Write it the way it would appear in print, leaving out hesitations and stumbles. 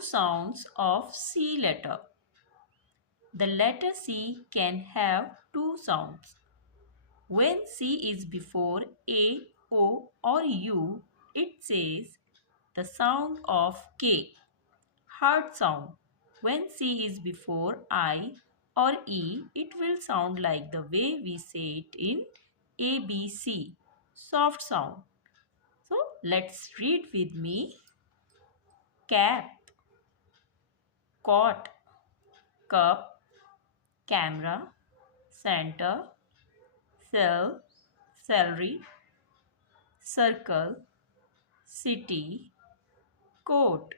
two sounds of C letter. The letter C can have two sounds. When C is before A, O or U, it says the sound of K. Hard sound. When C is before I or E, it will sound like the way we say it in ABC. Soft sound. So let's read with me. Cap, cot, cup, camera, center, cell, celery, circle, city, coat.